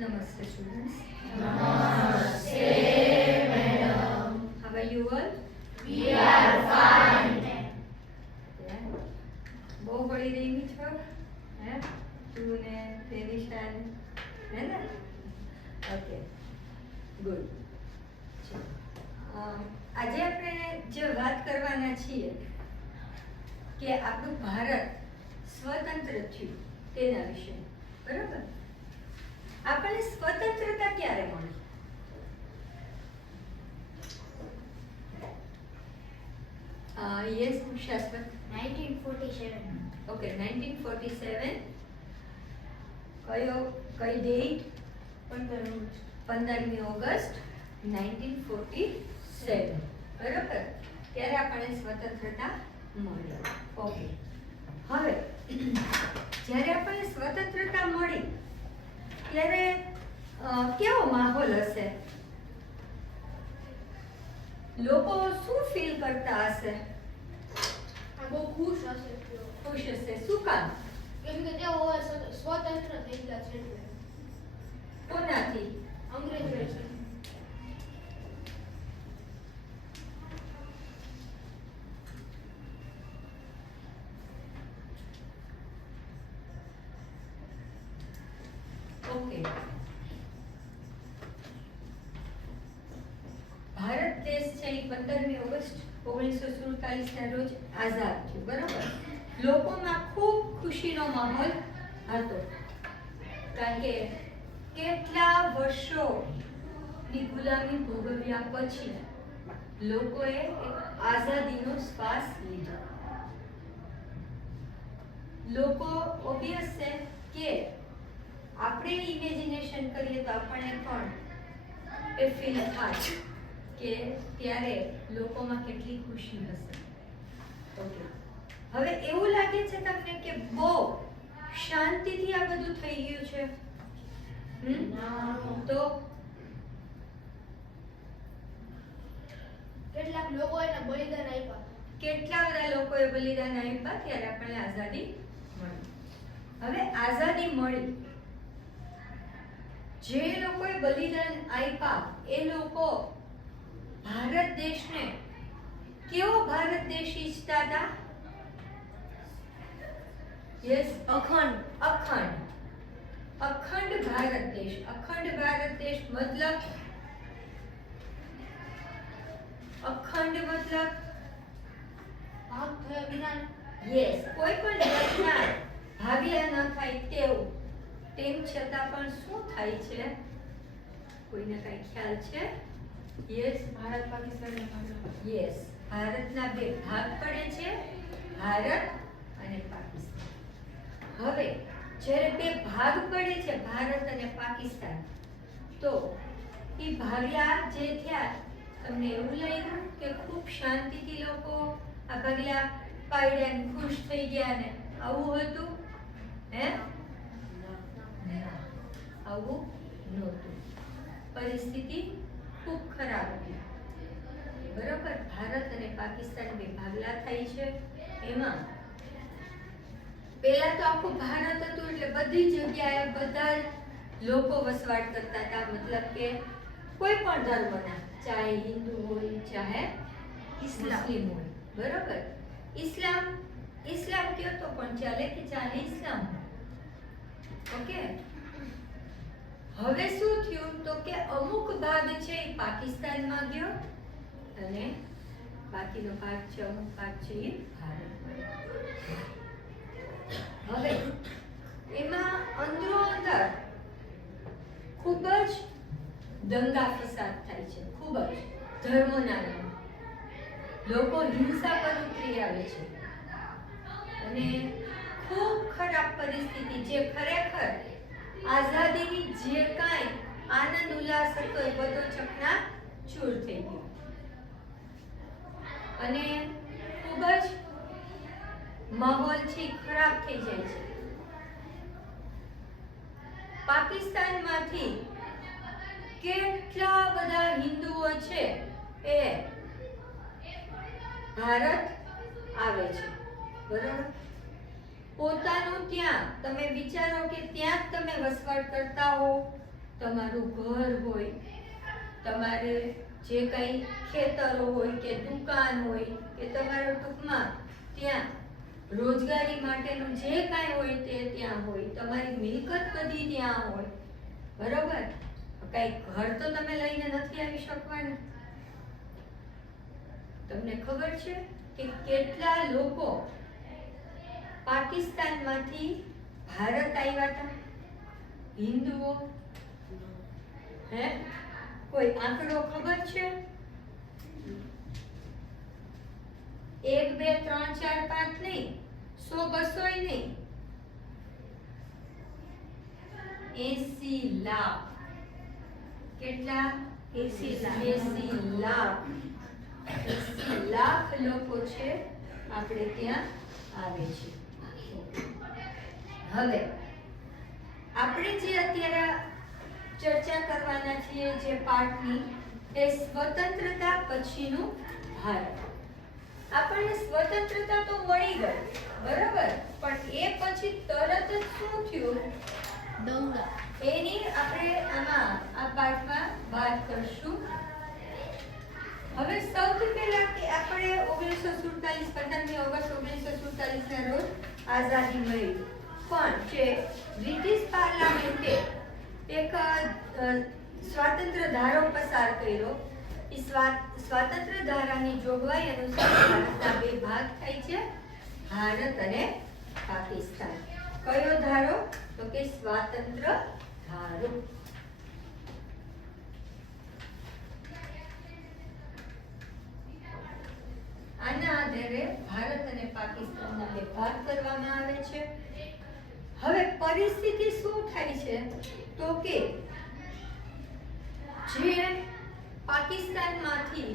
Namaste students. Namaste, madam. How are you all? We are fine. Yeah. બહુ પડી રહી છો હે તું ને તેનિશા ને હે ને ઓકે ગુડ આજે આપણે જે વાત કરવાના છીએ કે આપણું ભારત સ્વતંત્ર થયું તેના વિશે બરાબર આપણને સ્વતંત્રતા ક્યારે મળી યસ શાશ્વત 1947. ઓકે 1947 કઈ ડેટ 15મી ઓગસ્ટ 1947 બરાબર ત્યારે આપણને સ્વતંત્રતા મળી ઓકે હવે જ્યારે આપણને સ્વતંત્રતા મળી ત્યારે કેવો માહોલ હશે લોકો શું ફીલ કરતા હશે બહુ ખુશ હશે ખુશ હશે શું કામ કેમ કે તેઓ હવે સ્વતંત્ર થઈ ગયા છે એટલે કોનાથી અંગ્રેજો ઓકે ભારત દેશ છે એ 15મી ઓગસ્ટ 1947 ના રોજ આઝાદ થયો બરાબર લોકોમાં ખૂબ ખુશીનો માહોલ હતો કારણ કે કેટલા વર્ષોની ગુલામી ભોગવ્યા પછી લોકોએ એક આઝાદીનો શ્વાસ લીધો લોકો ઓબ્વિયસ છે કે આપણે ઇમેજિનેશન કરીએ તો આપણને પણ એ ફીલ થાય કે ત્યારે લોકોમાં કેટલી ખુશી હશે ઓકે હવે એવું લાગે છે તમને કે બહુ શાંતિથી આ બધું થઈ ગયું છે તો કેટલાક લોકો એને બલિદાન આપ્યા કેટલા બધા લોકોએ બલિદાન આપ્યા ત્યારે આપણને આઝાદી મળી હવે આઝાદી મળી જે લોકોએ બલિદાન આપ્યા એ લોકો ભારત દેશને કેવો ભારત દેશ ઈચ્છતા હતા યસ અખંડ ભારત દેશ મતલબ અખંડ મતલબ ભાગ થયા વિના યસ કોઈ પણ જાતના ભાગ્યા ન થાય તેવું તેમ છતાં પણ શું થાય છે કોઈને કઈ ખ્યાલ છે યસ ભારત પાકિસ્તાનને ભાગ યસ ભારતના બે ભાગ પડે છે ભારત અને પાકિસ્તાન હવે જ્યારે બે ભાગ પડે છે ભારત અને પાકિસ્તાન તો એ ભાગ્યા જે થયા તમને એવું લાગ્યું કે ખૂબ શાંતિથી લોકો આ ભાગલા પાડ્યા ને ખુશ થઈ ગયા ને આવું હતું હે આવું નહોતું પરિસ્થિતિ ખૂબ ખરાબ હતી બરાબર ભારત અને પાકિસ્તાન બે ભાગલા થાય છે એમાં પહેલા તો આખું ભારત હતું એટલે બધી જગ્યાએ બધા લોકો વસવાટ કરતા હતા મતલબ કે કોઈ પણ ધર્મના ચાહે હિન્દુ હોય ચાહે મુસ્લિમ હોય બરાબર ઇસ્લામ કયો તો પણ ચાલે કે ચાહે ઇસ્લામ ઓકે હવે શું થયું તો કે અમુક ભાગ છે એ પાકિસ્તાનમાં ગયો અને બાકીનો ભાગ છે અમુક ભાગ છે એ ભારતમાં હવે એમાં અંદરો અંદર ખૂબ જ દંગા ફસાદ થાય છે ખૂબ જ ધર્મોના નામે લોકો હિંસા પર ઉતરી આવે છે અને ખૂબ ખરાબ પરિસ્થિતિ જે ખરેખર આઝાદીની જે કાંઈ આનંદ ઉલ્લાસ હતો એ બધો ચકનાચૂર થઈ ગયો અને ખૂબ જ માહોલ છે ખરાબ થઈ જાય છે પાકિસ્તાનમાંથી કેટલા બધા હિન્દુઓ છે એ ભારત આવે છે બરાબર પોતાનું ત્યાં તમે વિચારો કે ત્યાં જ તમે વસવાટ કરતા હો તમારું ઘર હોય, તમારે જે કંઈ ખેતરો હોય કે દુકાન હોય કે તમારું ટૂંકમાં ત્યાં રોજગારી માટેનું જે કાંઈ હોય તે ત્યાં હોય, તમારી મિલકત બધી ત્યાં હોય, બરોબર? કઈ ઘર તો તમે લઈને નથી આવી શકવાના. તમને ખબર છે કે કેટલા લોકો પાકિસ્તાનમાંથી ભારત આવ્યા હતા? હિન્દુઓ? હે? કોઈ આંકડો ખબર છે? 1 2 3 4 5 નહીં, 100 200 નહીં, 80 લાખ. કેટલા? 80 લાખ. 80 લાખ લોકો છે આપણે ત્યાં આવે છે. હવે આપણે જે અત્યારે ચર્ચા કરવાના છીએ જે પાઠની, એ સ્વતંત્રતા પછીનું ભારત. આપણને સ્વતંત્રતા તો મળી ગઈ, બરાબર, પણ એ પછી તરત જ શું થયું? દંગા. એની આપણે આમાં આ પાઠમાં વાત કરશું. હવે સૌથી પહેલા કે આપણે 1947 15મી ઓગસ્ટ 1947 ના રોજ આઝાદી મળી, પણ જે બ્રિટિશ પાર્લામેન્ટે એક સ્વાતંત્ર્ય ધારો પસાર કર્યો. એ સ્વાતંત્ર્ય ધારાની જોગવાઈ અનુસાર ભારતના બે ભાગ થાય છે, ભારત અને પાકિસ્તાન. કયો ધારો? તો કે સ્વાતંત્ર્ય ધારો. આના આધારે ભારત અને પાકિસ્તાનના બે ભાગ કરવામાં આવે છે. હવે પરિસ્થિતિ શું થાય છે? તો કે જે પાકિસ્તાનમાંથી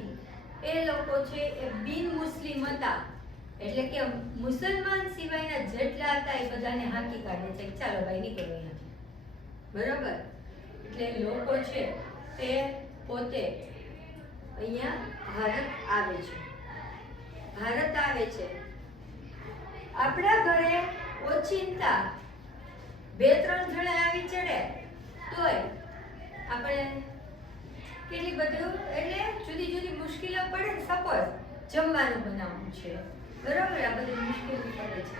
એ લોકો છે એ બિન મુસ્લિમ હતા, એટલે કે મુસલમાન સિવાયના જેટલા હતા એ બધાને હાંકી કાઢે છે. ચાલો ભાઈ નીકળો અહીંયાથી, બરોબર? એટલે લોકો છે તે પોતે અહીંયા ભારત આવે છે. આપણા ઘરે ઓચિંતા 2-3 જણા આવી ચડે તોય આપણે કેટલી બધું એટલે જુદી જુદી મુશ્કેલીઓ પડે. સપોઝ જમવાનું બનાવવું છે, બરોબર, આ બધી મુશ્કેલી પડે છે.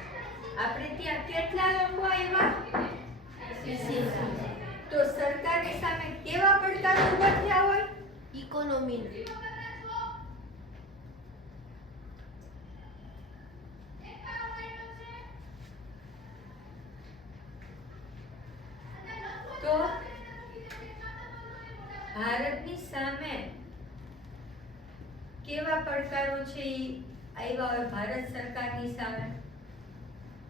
આપણે ત્યાં કેટલા લોકો આવ્યા? 80. તો સરકારની સામે કેવા પડકારો ઊભા થયા હોય? ઇકોનોમી. તો ભારતની સામે કેવા પડકારો છે ઈ આવ્યા હોય ભારત સરકારની સામે?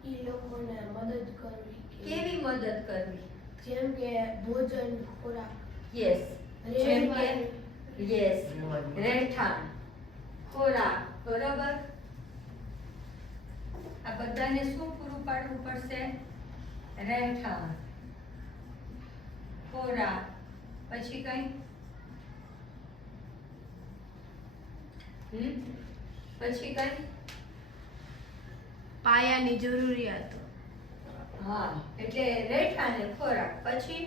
એ લોકોને મદદ કરવી. કેવી મદદ કરવી? જેમ કે ભોજન, ખોરાક. યસ, જેમ કે યસ, રહેઠાણ, ખોરાક, બરોબર. આ બધાને શું પૂરું પાડવું પડશે? રહેઠાણ, ખોરાક, પછી કઈ? પછી કઈ? પાયાની જરૂરિયાતો. હા, એટલે રહેઠાણ ને ખોરાક. પછી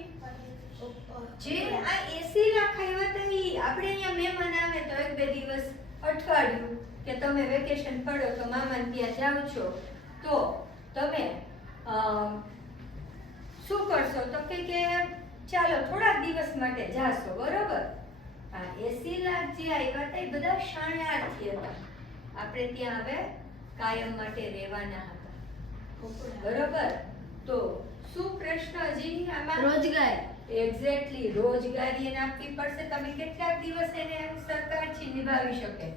જે આ 80 લાખ આવ્યા હતા ઈ આપણે અહીંયા મહેમાન આવે તો 1-2 દિવસ, અઠવાડિયું કે તમે વેકેશન પડો તો મામાને ત્યાં જાઓ છો તો તમે શું કરશો? તો કે ચાલો થોડાક દિવસ માટે જાશો, બરોબર. આ 80 લાખ જે આવ્યા હતા એ બધા શરણાર્થી હતા. આપણે ત્યાં હવે કાયમ માટે રહેવાના હતા, બરોબર. તો શું પ્રશ્ન હજી આમાં? રોજગાર. એક્ઝેક્ટલી, રોજગારી એને આપવી પડશે. તમે કેટલાક દિવસ એને સરકાર છે નિભાવી શકે,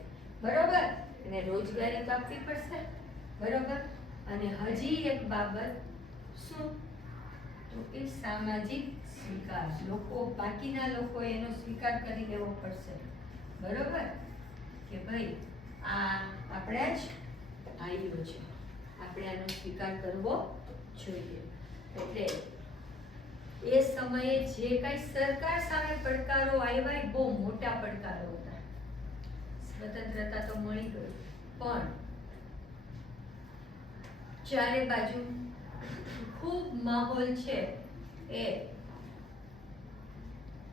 બરોબર, એને રોજગારી તો આપવી પડશે, બરોબર. અને હજી એક બાબત શું? તો કે સામાજિક સ્વીકાર. લોકો, બાકીના લોકો એનો સ્વીકાર કરી લેવો પડશે, બરોબર, કે ભાઈ આ આપણા જ ભાઈઓ છે, આપણે આનો સ્વીકાર કરવો જોઈએ. એટલે એ સમયે જે કાંઈ સરકાર સામે પડકારો આવ્યા એ બહુ મોટા પડકારો હતા. સ્વતંત્રતા તો મળી ગઈ, પણ ચારે બાજુ ખૂબ માહોલ છે એ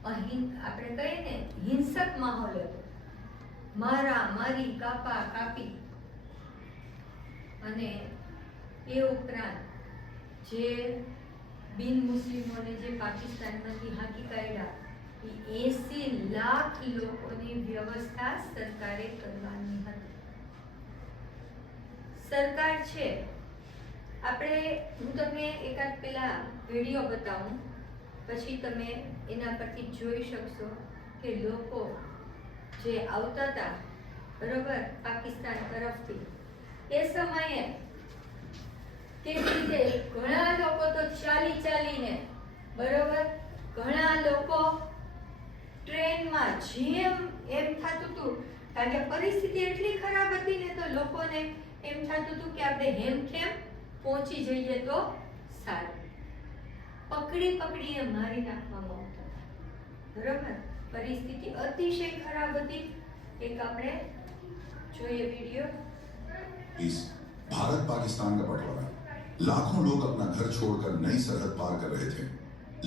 આપણે કહીએ ને હિંસક માહોલ હતો, મારા મારી કાપા કાપી. અને એ ઉપરાંત જે બિન મુસ્લિમોને જે પાકિસ્તાનમાંથી હાંકી કાઢ્યા, એ 80 લાખ લોકોની વ્યવસ્થા સરકારે કરવાની હતી. સરકાર છે, હું તમને એકાદ પેલા વિડીયો બતાવું, પછી તમે એના પરથી જોઈ શકશો કે લોકો જે આવતા હતા બરોબર પાકિસ્તાન તરફથી, એ સમયે કેવી રીતે ઘણા લોકો તો ચાલીને બરોબર, ઘણા લોકો ટ્રેનમાં જેમ એમ થતું હતું, કારણ કે પરિસ્થિતિ એટલી ખરાબ હતી ને, તો લોકોને એમ થતું હતું કે આપણે હેમખેમ પહોંચી જઈએ તો સારું. પકડીને મારી નાખવામાં આવતા હતા, બરોબર. પરિસ્થિતિ અતિશય ખરાબ હતી. એક આપણે જોઈએ વિડીયો. इस भारत पाकिस्तान का बंटवारा, लाखों लोग अपना घर छोड़कर नई सरहद पार कर रहे थे,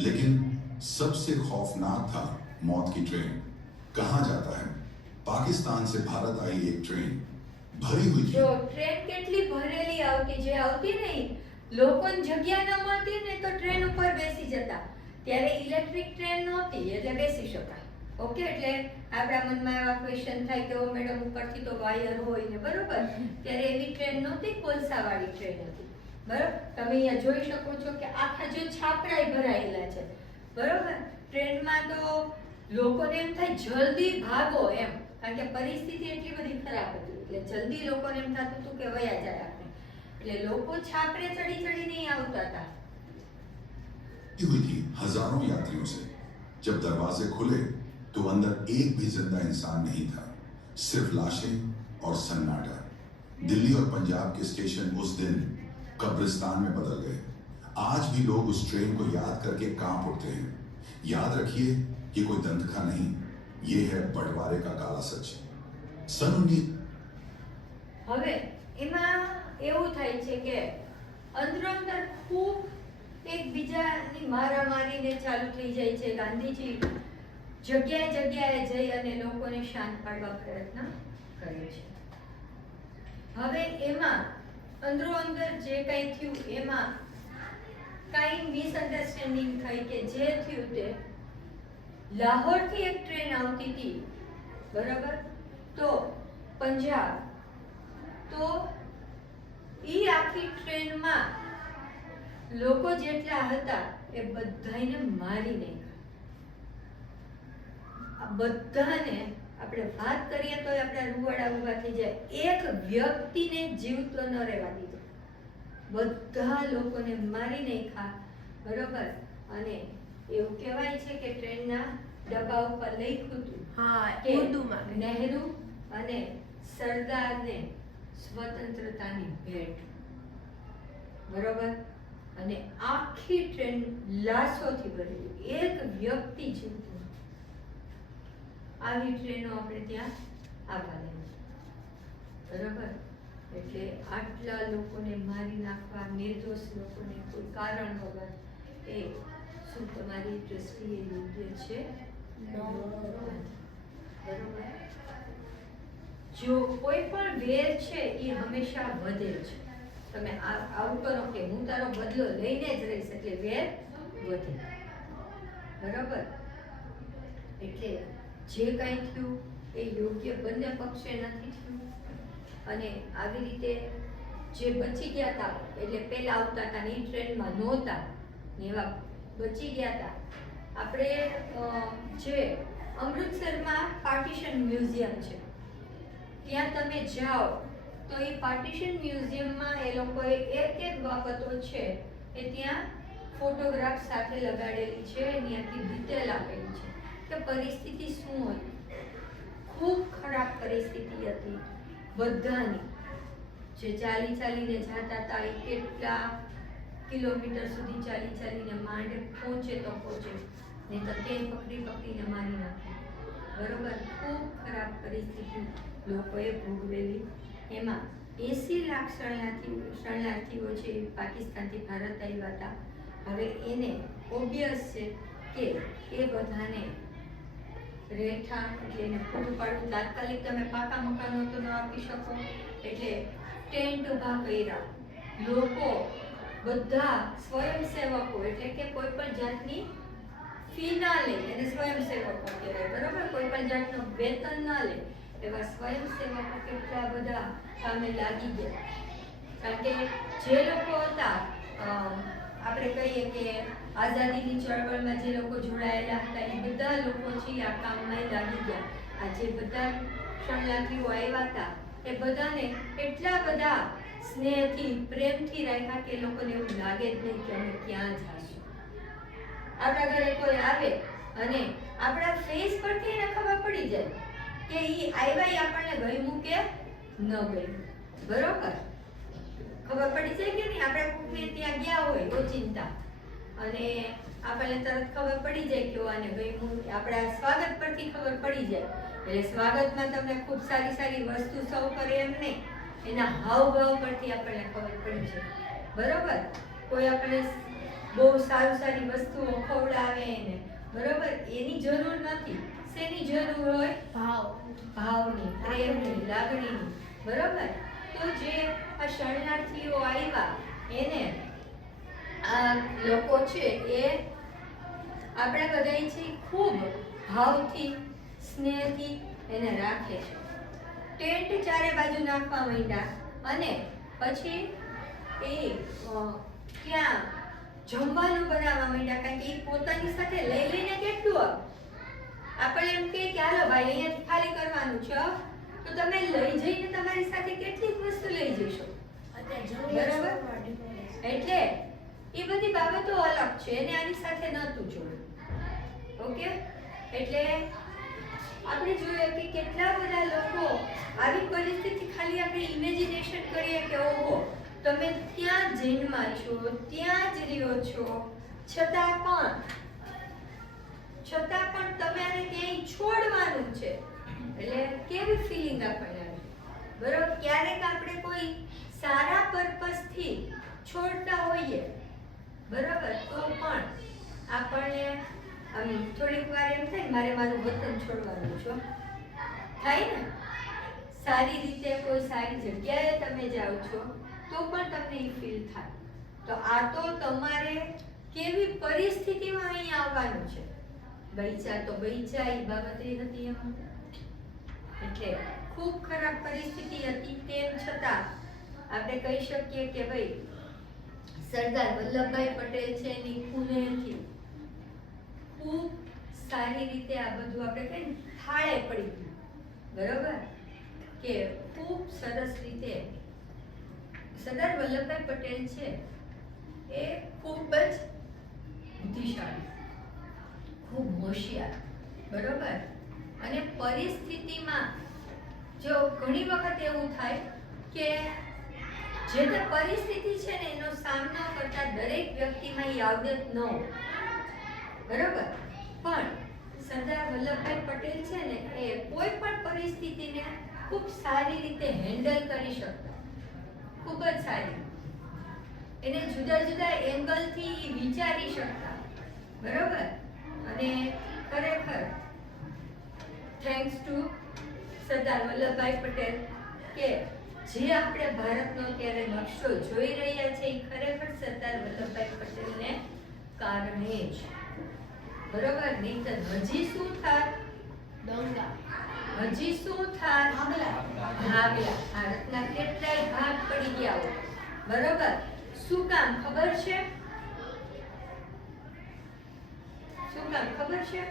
लेकिन सबसे खौफनाक था मौत की ट्रेन. कहाँ जाता है? पाकिस्तान से भारत आई एक ट्रेन भरी हुई थी. જો ટ્રેન કેટલી ભરેલી આવતી, જે આવતી નહીં, લોકોને જગ્યા ન મળતી ને તો ટ્રેન ઉપર બેસી જતા. ત્યારે ઇલેક્ટ્રિક ટ્રેન નહોતી એટલે બેસી શકાય. ઓકે, એટલે આપણા મનમાં એવા ક્વેશ્ચન થાય કે ઓ મેડમ ઉપરથી તો વાયર હોય ને, બરોબર. ત્યારે એવી ટ્રેન નહોતી, કોલસાવાળી ટ્રેન હતી, બરોબર. તમે અહીંયા જોઈ શકો છો કે આખા જો છાપરાય ભરાયેલા છે, બરોબર. ટ્રેનમાં તો લોકોને એમ થાય જલ્દી ભાગો એમ, કારણ કે પરિસ્થિતિ એટલી બધી ખરાબ હતી, એટલે જલ્દી લોકોને એમ થતું હતું કે વયા જાય આપણે, એટલે લોકો છાપરે ચડી નહીં આવતા હતા. हुई थी हजारों यात्रियों से. जब दरवाजे खुले तो अंदर एक भी जिंदा इंसान नहीं था, सिर्फ लाशें और सन्नाटा. दिल्ली और पंजाब के स्टेशन उस दिन कब्रिस्तान में बदल गए. आज भी लोग उस ट्रेन को याद करके कांप उठते हैं. याद रखिए, ये कोई दंतखा नहीं, ये है बंटवारे का काला सच. सन 19 હવે એમાં એવું થાય છે કે અંદર ખૂબ એકબીજાની મારામારીને ચાલુ થઈ જાય છે. ગાંધીજી જગ્યાએ જઈ અને લોકોને શાંત પાડવા પ્રયત્ન કરે છે. હવે એમાં અંદર જે કંઈ થયું એમાં કાંઈ મિસઅન્ડરસ્ટેન્ડિંગ થઈ કે જે થયું તે લાહોરથી એક ટ્રેન આવતી હતી, બરાબર. તો પંજાબ, તો ઈ આખી ટ્રેનમાં લોકો જેટલા હતા એ બધાને મારી નાખ્યા. આ બધાને આપણે વાત કરીએ તો આપણા રૂવાડા ઊભા થઈ જાય. એક વ્યક્તિને જીવતો ન રહેવા દીધો, બધા લોકોને મારી નાખ્યા, બરોબર. અને એવું કહેવાય છે કે ટ્રેનના ડબ્બા ઉપર લખ્યું હતું કે નહેરુ અને સરદારને સ્વતંત્રતાની ભેટ, બરોબર. અને આખી ટ્રેન લાશોથી ભરેલી, એક વ્યક્તિ જીવતું. આવી ટ્રેનો આપણે ત્યાં આવવા લાગી, બરોબર. એટલે આટલા લોકોને મારી નાખવા, નિર્દોષ લોકોને કોઈ કારણ વગર, એ શું તમારી દ્રષ્ટિએ યોગ્ય છે? બરોબર. જો કોઈ પણ વેર છે એ હંમેશા વધે છે. તમે આવું કરો કે હું તારો બદલો લઈને જ રહીશ, એટલે વેર વધે, બરોબર. એટલે જે કાંઈ થયું એ યોગ્ય બંને પક્ષે નથી થયું. અને આવી રીતે જે બચી ગયા હતા, એટલે પહેલા આવતા હતા ને એ ટ્રેનમાં નહોતા ને એવા બચી ગયા હતા. આપણે જે અમૃતસરમાં પાર્ટીશન મ્યુઝિયમ છે, ત્યાં તમે જાઓ તો એ પાર્ટીશન મ્યુઝિયમમાં એ લોકોએ એક બાબતો છે એ ત્યાં ફોટોગ્રાફ સાથે લગાડેલી છે, એની આખી ડિટેલ આપેલી છે કે પરિસ્થિતિ શું હતી. ખૂબ ખરાબ પરિસ્થિતિ હતી બધાની. જે ચાલીને જતા હતા એ કેટલા કિલોમીટર સુધી ચાલીને માંડ પહોંચે તો પહોંચે, નહીં તો તે પકડીને મારી નાખે, બરોબર. ખૂબ ખરાબ પરિસ્થિતિ લોકોએ ભોગવેલી. એમાં 80 લાખ શરણાર્થીઓ છે પાકિસ્તાનથી ભારત આવ્યા હતા. હવે એને ઓબ્વિયસ છે કે એ બધાને રહેઠાણ એટલે એને પૂરું પાડવું. તાત્કાલિક તમે પાકા મકાનો તો ન આપી શકો, એટલે ટેન્ટ ઊભા કર્યા. લોકો બધા સ્વયંસેવકો એટલે કે કોઈ પણ જાતની ફી ના લે એને સ્વયંસેવકો કહેવાય, બરોબર? કોઈ પણ જાતનું વેતન ના લે એવા સ્વયંસેવકો કેટલા બધા કામે લાગી ગયા. કારણ કે જે લોકો હતા, આપણે કહીએ કે આઝાદીની ચળવળમાં જે લોકો જોડાયેલા હતા એ બધા લોકો છે આ કામમાં લાગી ગયા. આ જે બધા શરણાર્થીઓ આવ્યા હતા એ બધાને એટલા બધા સ્નેહથી પ્રેમથી રાખ્યા કે લોકોને એવું લાગે જ નહીં કે અમે ક્યાં જઈશું. આપણા ઘરે કોઈ આવે અને આપણા ફેસ પરથી એને ખબર પડી જાય કે એ આવ્યા એ આપણને ગમ્યું કે ન ગમ્યું, બરોબર? ખબર પડી જાય કે નહીં? આપણે કોઈને ત્યાં ગયા હોય ઓચિંતા અને આપણને તરત ખબર પડી જાય કે આને ગમ્યું. આપણા સ્વાગત પરથી ખબર પડી જાય. એટલે સ્વાગતમાં તમને ખૂબ સારી સારી વસ્તુ સર્વ કરે એમ નહીં, એના હાવભાવ પરથી આપણને ખબર પડી જાય, બરોબર? કોઈ આપણને બહુ સારી વસ્તુઓ ખવડાવે ને, બરોબર? એની જરૂર નથી. શેની જરૂર હોય? ભાવની, પ્રેમની, લાગણીની, બરોબર? તો જે આ શરણાર્થીઓ આવ્યા એને આ લોકો છે એ આપણે બધાય છે ખૂબ ભાવથી સ્નેહથી એને રાખે છે. ટેન્ટ ચારે બાજુ નાખવા માંડ્યા અને પછી એ ત્યાં જમવાનું બનાવવા માંડ્યા. કારણ કે એ પોતાની સાથે લઈ લઈને કેટલું આપણે એમ કે હાલો ભાઈ અહીંયા ખાલી કરવાનું છે, તો તમે લઈ જઈને તમારી સાથે કેટલી વસ્તુ લઈ જશો, બરાબર? એટલે એ બધી બાબતો અલગ છે અને આની સાથે નહોતું જોડું. ઓકે, એટલે આપણે જોયું કે કેટલા બધા લોકો આવી પરિસ્થિતિ ખાલી આપણે ઇમેજિનેશન કરીએ કે ઓહો તમે ત્યાં જન્મા છો, ત્યાં જ રહ્યો છો, છતાં પણ તમે આને ક્યાંય છોડવાનું છે એટલે કેવી ફિલિંગ આપણને આવે, બરોબર? ક્યારેક આપણે કોઈ સારા પર્પસથી છોડતા હોઈએ, બરોબર, તો પણ આપણને થોડીક વાર એમ થાય મારે મારું વતન છોડવાનું છે, થાય ને? સારી રીતે કોઈ સારી જગ્યાએ તમે જાઓ છો તો પણ તમને એ ફીલ થાય. તો આ તો તમારે કેવી પરિસ્થિતિમાં અહીં આવવાનું છે. બૈચા તો બૈચા એ બાબત એ હતી એમ. એટલે ખૂબ ખરાબ પરિસ્થિતિ હતી, તેમ છતાં આપણે કહી શકીએ કે ભાઈ સરદાર વલ્લભભાઈ પટેલ છે એની પુણ્યથી ખૂબ સારી રીતે આ બધું આપણે કહીએ ને થાળે પડી ગયું, બરોબર? કે ખૂબ સરસ રીતે સરદાર વલ્લભભાઈ પટેલ છે એ ખૂબ જ બુદ્ધિશાળી, ખૂબ હોશિયાર, બરોબર? અને પરિસ્થિતિમાં જો ઘણી વખત એવું થાય કે જે તે પરિસ્થિતિ છે ને એનો સામનો કરતા દરેક વ્યક્તિમાં એ આવડત ન હોય, બરોબર? પણ સરદાર વલ્લભભાઈ પટેલ છે ને એ કોઈ પણ પરિસ્થિતિને ખૂબ સારી રીતે હેન્ડલ કરી શકતા, ખૂબ જ સારી. એને જુદા જુદા એંગલથી વિચારી શકતા, બરોબર? અને ખરેખર થેન્ક્સ ટુ સરદાર વલ્લભભાઈ પટેલ કે જે આપણે ભારતનો અત્યારે નકશો જોઈ રહ્યા છે એ ખરેખર સરદાર વલ્લભભાઈ પટેલને કારણે જ, બરોબર? નહીંતર હજી શું થાત? દંગા. હજી શું થાત? ભાગલા. ભારતના કેટલાય ભાગ પડી ગયા હોય, બરોબર? શું કામ ખબર છે? શું કામ ખબર છે?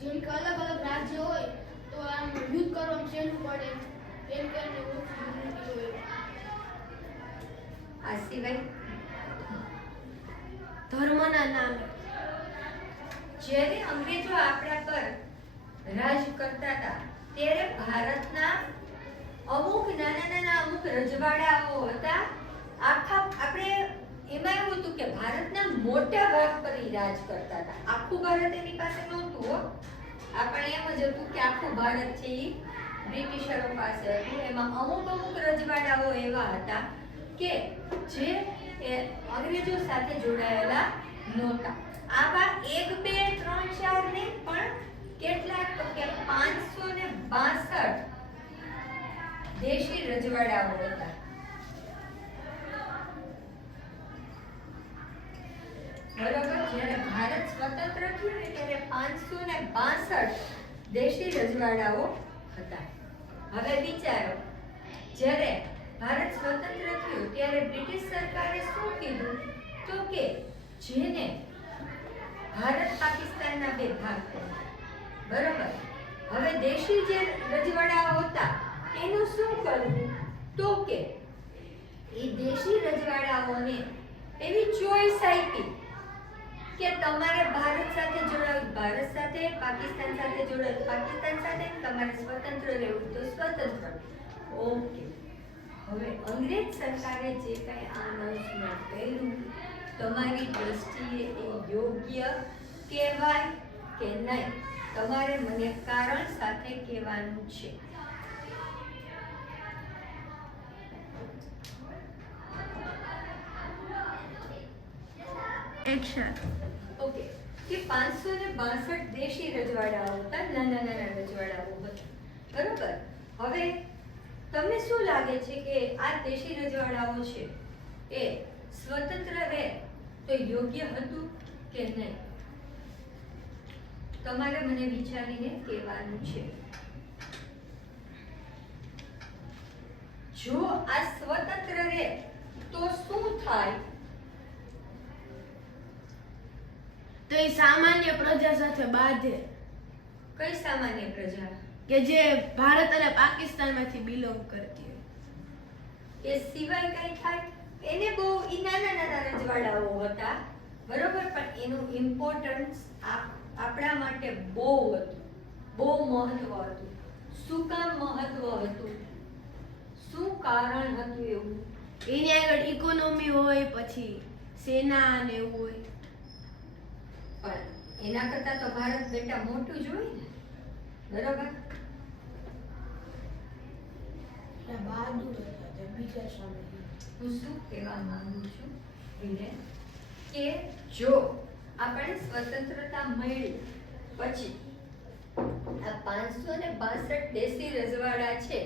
જેમ કે અલગ અલગ રાજ્ય હોય તો આમ યુદ્ધ કરવામાં સહેલું પડે, કેમ કે એમને ઓછી યુનિટી હોય. આ સિવાય ધર્મના નામે જ્યારે અંગ્રેજો આપણા પર રાજ કરતા હતા ત્યારે ભારતના અમુક નાના અમુક રજવાડાઓ હતા. આખા આપણે એમાં એવું હતું કે ભારતના મોટા ભાગ પર ઈ રાજ કરતા હતા. આખું ભારત એની પાસે નહોતું હો. આપણે એમ જ હતું કે આખું ભારત છે ઈ બ્રિટિશરો પાસે હતું. એમાં અમુક રજવાડાઓ એવા હતા કે જે અંગ્રેજો સાથે જોડાયેલા નહોતા. આવા 1, 2, 3 રજવાડાઓ હતા. બરોબર, જ્યારે ભારત સ્વતંત્ર થયું ને ત્યારે 562 દેશી રજવાડાઓ હતા. હવે વિચારો, જ્યારે ભારત સ્વતંત્ર થયું ત્યારે બ્રિટિશ સરકારે શું કીધું? તો કે જેને ભારત પાકિસ્તાનના બે ભાગ કર્યા. બરોબર, હવે દેશી જે રજવાડાઓ હતા એનું શું કરવું? તો કે એ દેશી રજવાડાઓને એવી ચોઈસ આપી કે તમારે ભારત સાથે જોડાવું ભારત સાથે, પાકિસ્તાન સાથે જોડાવું પાકિસ્તાન સાથે, તમારે સ્વતંત્ર રહેવું તો સ્વતંત્ર. ઓકે, હવે અંગ્રેજ સરકારે જે કંઈ અનાઉન્સમેન્ટ કર્યું, તમારી દ્રષ્ટિએ એ યોગ્ય કહેવાય કે નહીં? તમારે મને કારણ સાથે કહેવાનું છે. એક્શન. ઓકે, કે 562 દેશી રજવાડાઓ હતા, નાના નાના રજવાડાઓ હતા. બરોબર, હવે તમને શું લાગે છે કે આ દેશી રજવાડાઓ છે એ સ્વતંત્ર રહે તો યોગ્ય હતું કે નહીં? તમારે મને વિચારીને કહેવાનું છે. જો આ સ્વતંત્ર રહે તો શું થાય? તો એ સામાન્ય પ્રજા સાથે બાંધે કઈ સામાન્ય પ્રજા? કે જે ભારત અને પાકિસ્તાનમાંથી બિલોંગ કરતી હોય. એ સિવાય કઈ થાય? એને બહુ ઈ નાના નાના રજવાડાઓ હતા, બરોબર, પણ એનું ઇમ્પોર્ટન્સ આપણા માટે બહુ હતું, બહુ મહત્વ હતું. શું કામ મહત્વ હતું? શું કારણ હતું એવું? એની આગળ ઇકોનોમી હોય, પછી સેના ને એવું હોય. પણ એના કરતા તો ભારત બેટા મોટું જ હોય ને, બરોબર? હું શું કહેવા માંગુ છું એને કે જો આપણે સ્વતંત્રતા મળી પછી આ 562 દેશી રજવાડા છે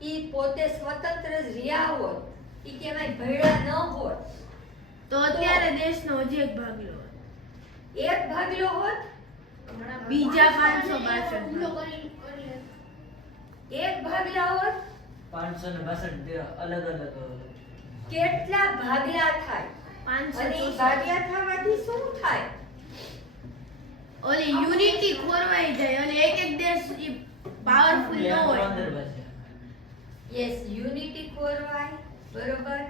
ઈ પોતે સ્વતંત્ર જ રહ્યા હોત, ઈ કેવાય ભેળા ન હોત, તો અત્યારે દેશનો હજી એક ભાગલો હોય. એક ભાગલો હોત, બીજા 562 એક ભાગલા હોત, 562 અલગ અલગ કેટલા ભાગલા થાય? અને ઈ 564. ભાગલા થવાથી શું થાય? ઓલી યુનિટી ખોરવાઈ જાય અને એક એક દેશ પાવરફુલ ન હોય. યસ, યુનિટી ખોરવાય, બરોબર.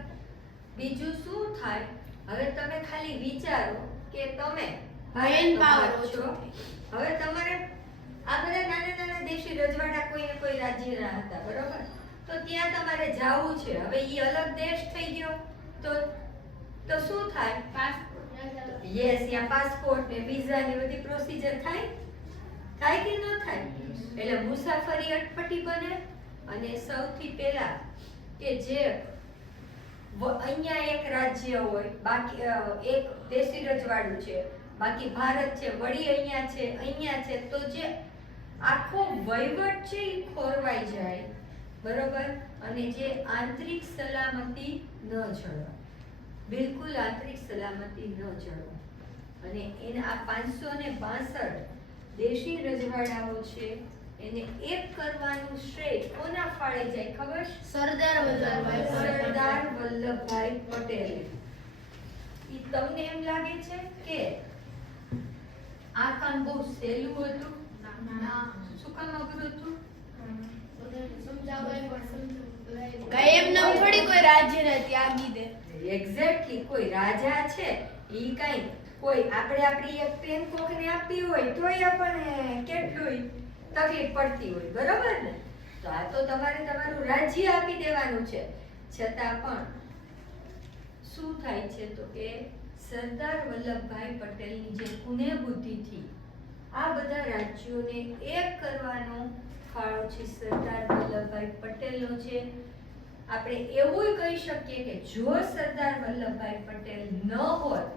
બીજું શું થાય? હવે તમે ખાલી વિચારો કે તમે મેન પાવર ભારતનો ભાગ છો. હવે તમારે આ બધા નાના નાના દેશી રજવાડા કોઈ ને કોઈ રાજ્યના હતા, બરોબર, તો ત્યાં તમારે જાવું છે. હવે ઈ અલગ દેશ થઈ ગયો તો શું થાય? યસ, ત્યાં પાસપોર્ટ ને વિઝા ને બધી પ્રોસીજર થાય કે ન થાય? એટલે મુસાફરી અટપટી બને. અને સૌથી પહેલા કે જે અહીંયા એક રાજ્ય હોય, બાકી એક દેશી રજવાડું છે, બાકી ભારત છે, વળી અહીંયા છે, તો જે આખો વહીવટ છે એ ખોરવાઈ જાય, બરોબર. અને જે આંતરિક સલામતી ન જળવાય, બિલકુલ આંતરિક સલામતી ન જળવાય. અને એના આ 562 દેશી રજવાડાઓ છે એને એક કરવાનું શ્રેય કોના ફાળે જાય ખબર? સરદાર વલ્લભભાઈ સરદાર વલ્લભભાઈ પટેલ. ઈ તમને એમ લાગે છે કે આ કામ બહુ સહેલું હતું? ના. શું કામ અઘરું હતું? કઈ એમ નામ થોડી કોઈ રાજ્યને ત્યાગી દે. એક્ઝેક્ટલી, કોઈ રાજા છે ઈ કઈ કોઈ આપણે આપણી એક પેન કોકને આપી હોય તોય આપણને કેટલું તકલીફ પડતી હોય, બરોબર ને? તો આ તો તમારે તમારું રાજ્ય આપી દેવાનું છે. છતાં પણ શું થાય છે તો કે સરદાર વલ્લભભાઈ પટેલની જે કુને બુદ્ધિથી આ બધા રાજ્યોને એક કરવાનો ફાળો છે સરદાર વલ્લભભાઈ પટેલનો છે. આપણે એવું કહી શકીએ કે જો સરદાર વલ્લભભાઈ પટેલ ન હોત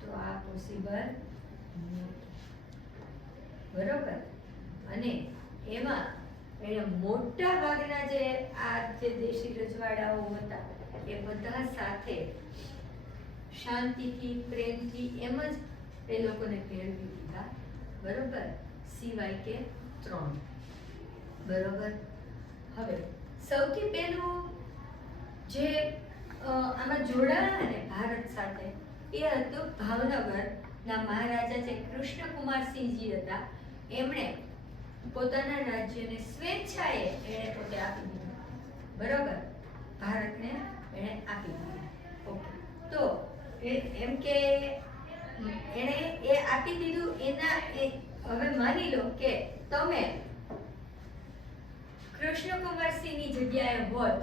તો આ પોસિબલ નહોતું, બરોબર. અને એમાં એને મોટા ભાગના જે દેશી રજવાડાઓ હતા એ બધા સાથે શાંતિથી પ્રેમથી એમ જ એ લોકોને ભેળવી દીધા, બરોબર, સિવાય કે 3, બરોબર. હવે સૌથી પહેલું જે આમાં જોડાયા ને ભારત સાથે એ હતું ભાવનગરના મહારાજા જે કૃષ્ણકુમારસિંહજી હતા. એમણે પોતાના રાજ્યને સ્વેચ્છાએ એણે પોતે આપી દીધું, બરોબર, ભારતને એણે આપી દીધું. ઓકે, તો એમ કે એણે એ આપી દીધું હવે માની લો કે તમે કૃષ્ણકુમારસિંહની જગ્યાએ હોત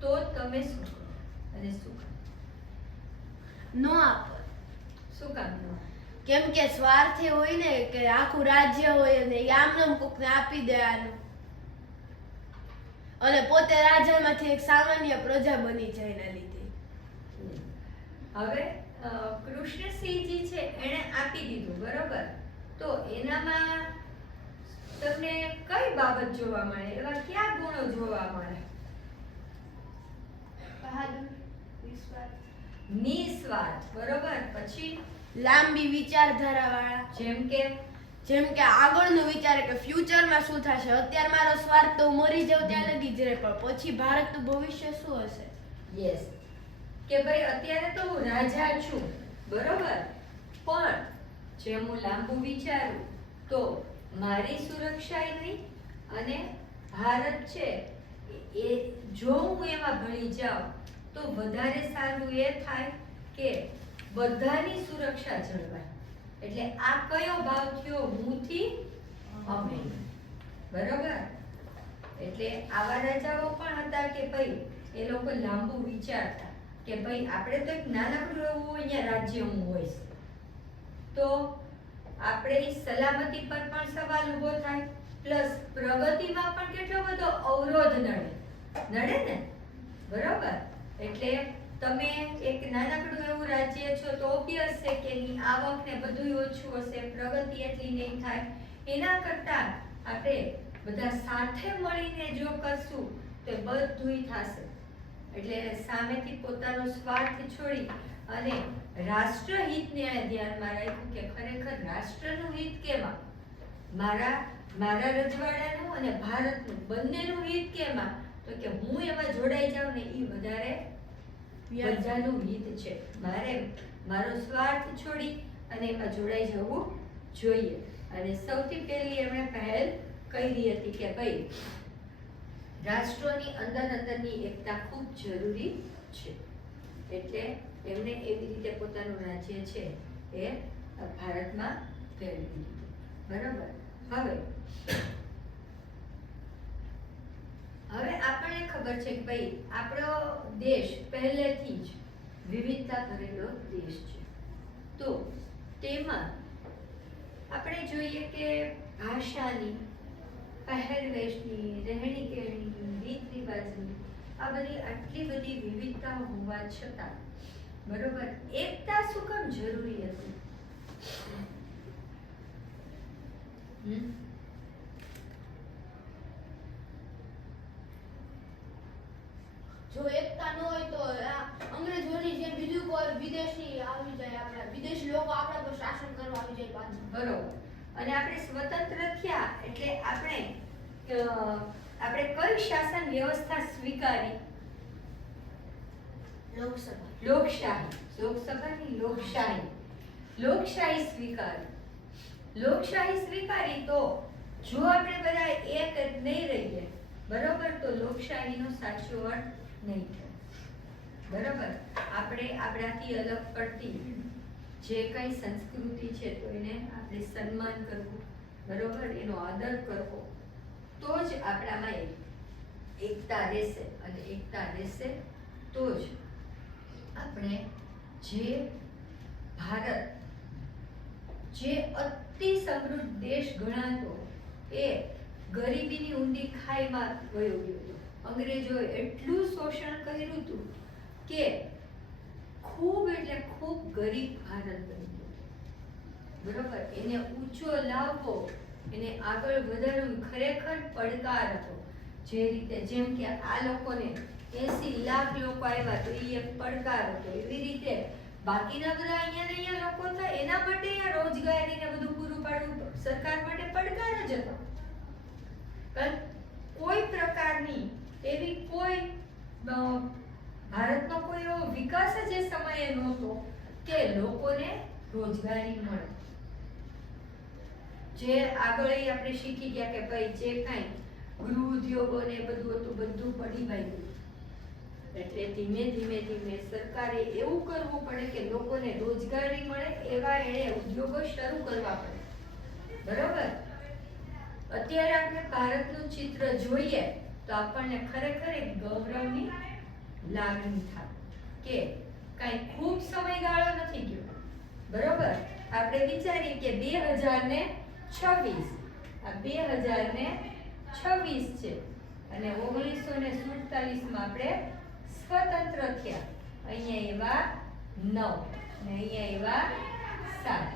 તો તમે શું કરો અને શું કામ? નો આપો. શું કામ ન? કેમ કે સ્વાર્થી હોય ને કે આખું રાજ્ય હોય ને આમનામ કોકને આપી દેવાનું અને પોતે રાજામાંથી એક સામાન્ય પ્રજા બની જાય એના લીધે. હવે કૃષ્ણસિંહજી છે એણે આપી દીધું, બરોબર, તો એનામાં તમને કઈ બાબત જોવા મળે? એવા કયા ગુણો જોવા મળે? બહાદુર, નિસ્વાર્થ, નિસ્વાર્થ, બરોબર. પછી લાંબી વિચારધારા વાળા, જેમ કે આગળનું વિચારે કે ફ્યુચરમાં શું થશે. અત્યારે મારો સ્વાર્થ તો હું મરી જાઉં ત્યાં લગી જ રહે, પણ પછી ભારતનું ભવિષ્ય શું હશે? યસ, કે ભાઈ અત્યારે તો હું રાજા છું, બરોબર, પણ જેમ હું લાંબુ વિચારું તો મારી સુરક્ષાય નહીં અને ભારત છે એ જો હું એમાં ભળી જાઉં તો વધારે સારું એ થાય કે બધાની સુરક્ષા જળવાય. એટલે આ કયો ભાવ થયો? હુંથી અમે, બરોબર. એટલે આવા રાજાઓ પણ હતા કે ભાઈ એ લોકો લાંબુ વિચારતા કે ભાઈ આપણે તો એક નાનકડું એવું અહીંયા રાજ્ય હું હોઈશ તો આપણે સલામતી પર પણ સવાલ ઊભો થાય, પ્લસ પ્રગતિમાં પણ કેટલો બધો અવરોધ નડે ને, બરોબર. એટલે તમે એક નાનકડું એવું રાજ્ય છો તો ઓબ્વિયસ છે કે એની આવક ને બધું ઓછું હશે, પ્રગતિ એટલી નહીં થાય. એના કરતાં આપણે બધા સાથે મળીને જો કરશું તો બધુંય થશે. એટલે સામેથી પોતાનો સ્વાર્થ છોડી અને રાષ્ટ્રહિતને ધ્યાનમાં રાખ્યું કે ખરેખર રાષ્ટ્રનું હિત કેમાં? મારા રજવાડાનું અને ભારતનું બંનેનું હિત કેમાં? તો કે હું એમાં જોડાઈ જાઉં ને એ વધારે બધાનું હિત છે. મારો સ્વાર્થ છોડી અને એમાં જોડાઈ જવું જોઈએ. અને સૌથી પહેલી એમણે પહેલ કરી હતી કે ભાઈ રાષ્ટ્રોની અંદરની એકતા ખૂબ જરૂરી છે. એટલે એમણે એવી રીતે પોતાનું રાજ્ય છે એ ભારતમાં ફેરવી દીધું, બરાબર. હવે આપણને ખબર છે કે ભાઈ આપણો દેશ પહેલેથી જ વિવિધતા ભરેલો દેશ છે. તો તેમાં આપણે જોઈએ કે ભાષાની, પહેરવેશની, રહેણી કહેણીની, રીત રિવાજની આ બધી આટલી બધી વિવિધતા હોવા છતાં બરોબર એકતા શું કામ જરૂરી હતી? જો એકતા ન હોય તો અંગ્રેજોની જેમ બીજું કોઈ વિદેશી આવી જાય, આપણા વિદેશી લોકો આપણા પર શાસન કરવા આવી જાય પાછું, બરોબર. અને આપણે સ્વતંત્ર થયા એટલે આપણે કઈ શાસન વ્યવસ્થા સ્વીકારી? લોકશાહી સ્વીકારી. તો જો આપણે બધા એક નહીં રહીએ બરોબર તો લોકશાહીનો સાચો અર્થ નહીં થાય, બરોબર. આપણે આપણાથી અલગ પડતી જે કઈ સંસ્કૃતિ છે તો એને આપણે સન્માન કરવું, બરોબર, એનો આદર કરવો, તો જ આપણામાં એકતા રહેશે. અને એકતા રહેશે તો જ આપણે જે ભારત જે અતિ સમૃદ્ધ દેશ ગણાતો એ ગરીબીની ઊંડી ખાઈમાં વયો ગયો. અંગ્રેજોએ એટલું શોષણ કર્યું હતું કે ખૂબ એટલે ખૂબ ગરીબ ભારત બની ગયું, બરોબર. એને ઊંચો લાવવો એને આગળ વધારવું ખરેખર પડકાર હતો. જે રીતે જેમ કે આ લોકોને 80 લાખ લોકો આવ્યા તો એ એક પડકાર હતો, એવી રીતે બાકીના બધા અહીંયા ને અહીંયા લોકો હતા એના માટે આ રોજગારી ને બધું પૂરું પાડવું સરકાર માટે પડકાર જ હતો. પણ કોઈ પ્રકારની એવી કોઈ ભારતનો કોઈ એવો વિકાસ જ એ સમયે નહોતો કે લોકોને રોજગારી મળે. જે આગળ આપણે શીખી ગયા કે ભાઈ જે કાંઈ ગૃહ ઉદ્યોગો ને બધું હતું બધું પડી ગયું. એટલે ધીમે ધીમે ધીમે સરકારે એવું કરવું પડે કે લોકોને રોજગારી મળે એવા એણે ઉદ્યોગો શરૂ કરવા પડે. બરોબર? અત્યારે આપણે ભારતનું ચિત્ર જોઈએ તો આપણને ખરેખર એક ગૌરવની લાગણી થાય કે કાંઈ ખૂબ સમયગાળો નથી ગયો. બરોબર? આપણે વિચારીએ કે 2026 આ 2026 છે અને 1947 માં આપણે સ્વતંત્ર થયા. અહીંયા એવા 9 ને અહીંયા એવા 7.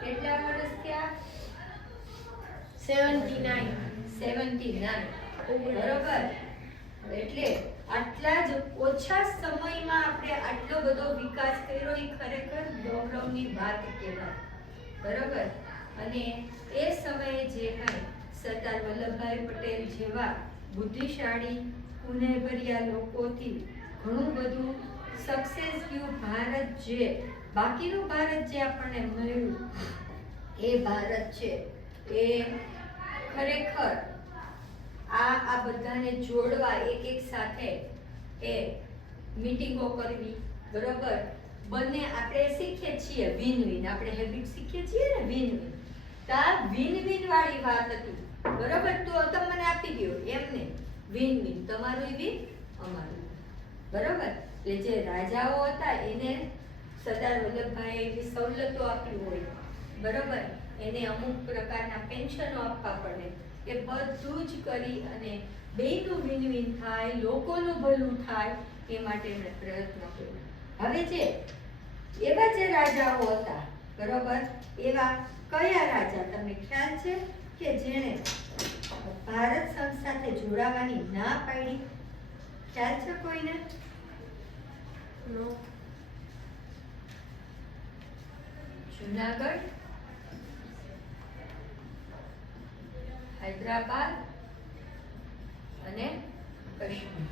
કેટલા વર્ષ થયા? 79. બરોબર? એટલે આટલા જ ઓછા સમયમાં આપણે આટલો બધો વિકાસ કર્યો એ ખરેખર ગૌરવની વાત કહેવાય. બરોબર? અને એ સમયે જે કાંઈ સરદાર વલ્લભભાઈ પટેલ જેવા બુદ્ધિશાળી પુણ્યભર્યા લોકોથી ઘણું બધું સક્સેસ ગયું. ભારત જે બાકીનું ભારત જે આપણને મળ્યું એ ભારત છે એ ખરેખર આ બધાને જોડવા એક સાથે એ મીટિંગો કરવી. બરોબર? બંને આપણે શીખીએ છીએ વિન વિન, આપણે હેબિટ શીખીએ છીએ ને વિન વિન. તા વિન વિન વાળી વાત હતી. બરોબર? તો તમે મને આપી દો એમને વિન વિન, તમારું વિન અમારું. બરોબર? એટલે જે રાજાઓ હતા એને સરદાર વલ્લભભાઈ એવી સવલતો આપી હોય. બરોબર? એને અમુક પ્રકારના પેન્શનો આપવા પડે. એ બધું જ કરી અને બેયનું વિન વિન થાય, લોકોનું ભલું થાય એ માટે એમણે પ્રયત્ન કર્યો. હવે જે એવા જે રાજાઓ હતા, બરોબર, એવા કયા રાજા તમને ખ્યાલ છે કે જેણે ભારત સંઘ સાથે જોડાવાની ના પાડી? ખ્યાલ છે કોઈને? જુનાગઢ, હૈદરાબાદ અને કાશ્મીર.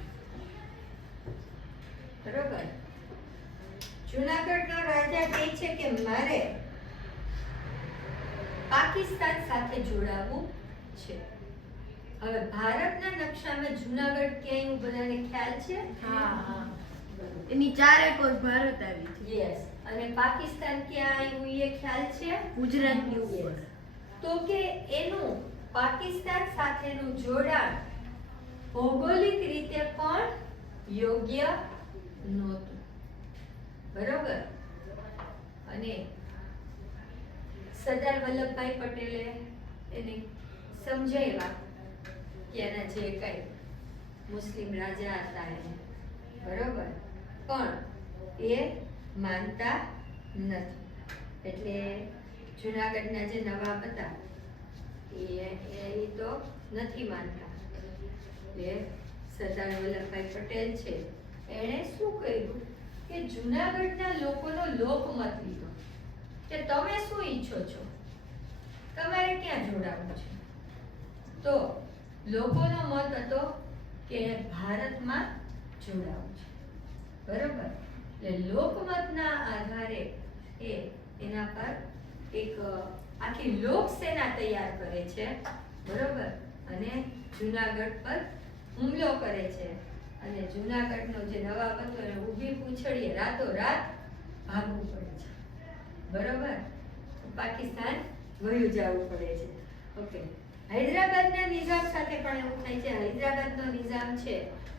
બરોબર? જુનાગઢનો રાજા કહે છે કે મારે પાકિસ્તાન સાથે જોડાવું છે. હવે ભારતના નકશામાં જુનાગઢ ક્યાંય બધાને ખ્યાલ છે? એની ચારે કોર ભારત આવી છે. યસ. અને પાકિસ્તાન ક્યાં આવ્યું એ ખ્યાલ છે? ગુજરાતની ઉપર. Yes. તો કે એનું પાકિસ્તાન સાથેનું જોડાણ ભૌગોલિક રીતે પણ યોગ્ય નહોતું. બરોબર? અને સરદાર વલ્લભભાઈ પટેલે એને સમજાવ્યા કે એના જે કઈ મુસ્લિમ રાજા હતા એને, બરોબર, પણ એ માનતા નથી. એટલે જુનાગઢના જે નવાબ હતા એ તો નથી માનતા. એટલે સરદાર વલ્લભભાઈ પટેલ છે એણે શું કર્યું કે જુનાગઢના લોકોનો લોકમત લીધો કે તમે શું ઈચ્છો છો, તમારે ક્યાં જોડાવું છે? તો લોકોનો મત હતો કે ભારતમાં જોડાવું છે. બરોબર? એટલે લોકમતના આધારે એ એના પર એક આખી લોકસેના તૈયાર કરે છે. બરોબર? અને જુનાગઢ પર હુમલો કરે છે. અને જુનાગઢનો જે નવાબ હતો એને ઊભી પૂંછડીએ રાતોરાત ભાગવું પડે છે. બરોબર? પાકિસ્તાન વયું જવું પડે છે. ઓકે. હૈદરાબાદના નિઝામ સાથે પણ એવું થાય છે. હૈદરાબાદનો નિઝામ છે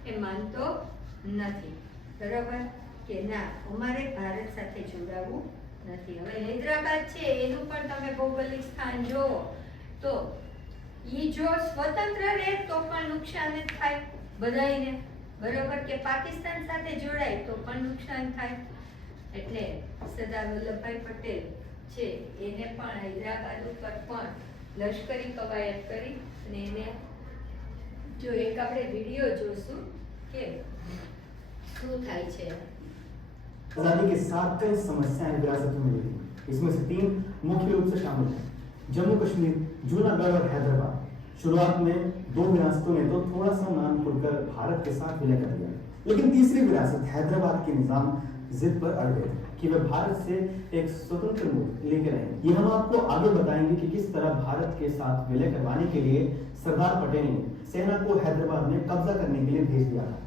એ માનતો નથી. બરોબર? કે ના, અમારે ભારત સાથે જોડાવું નથી. હવે હૈદરાબાદ છે એનું પણ તમે ભૌગોલિક સ્થાન જોવો તો ઈ જો સ્વતંત્ર રહે તો પણ નુકસાન જ થાય બધાયને. બરોબર? કે પાકિસ્તાન સાથે જોડાય તો પણ નુકસાન થાય. એટલે સરદાર વલ્લભભાઈ પટેલ છે એને પણ હૈદરાબાદ ઉપર પણ લશ્કરી કવાયત કરી અને એને જો એક આપણે વિડીયો જોશું કે શું થાય છે. आजादी के साथ कई समस्याएं विरासत में मिली थी. इसमें से 3 मुख्य रूप से शामिल हैं. जम्मू कश्मीर, जूनागढ़ और हैदराबाद. शुरुआत में 2 विरासतों ने तो थोड़ा सा नाम खुलकर भारत के साथ विलय कर दिया, लेकिन तीसरी विरासत हैदराबाद के निजाम जिद पर अड़ गए कि वे भारत से एक स्वतंत्र मुल्क लेकर आए. ये हम आपको आगे बताएंगे कि किस तरह भारत के साथ विलय करवाने के लिए सरदार पटेल ने सेना को हैदराबाद में कब्जा करने के लिए भेज दिया था,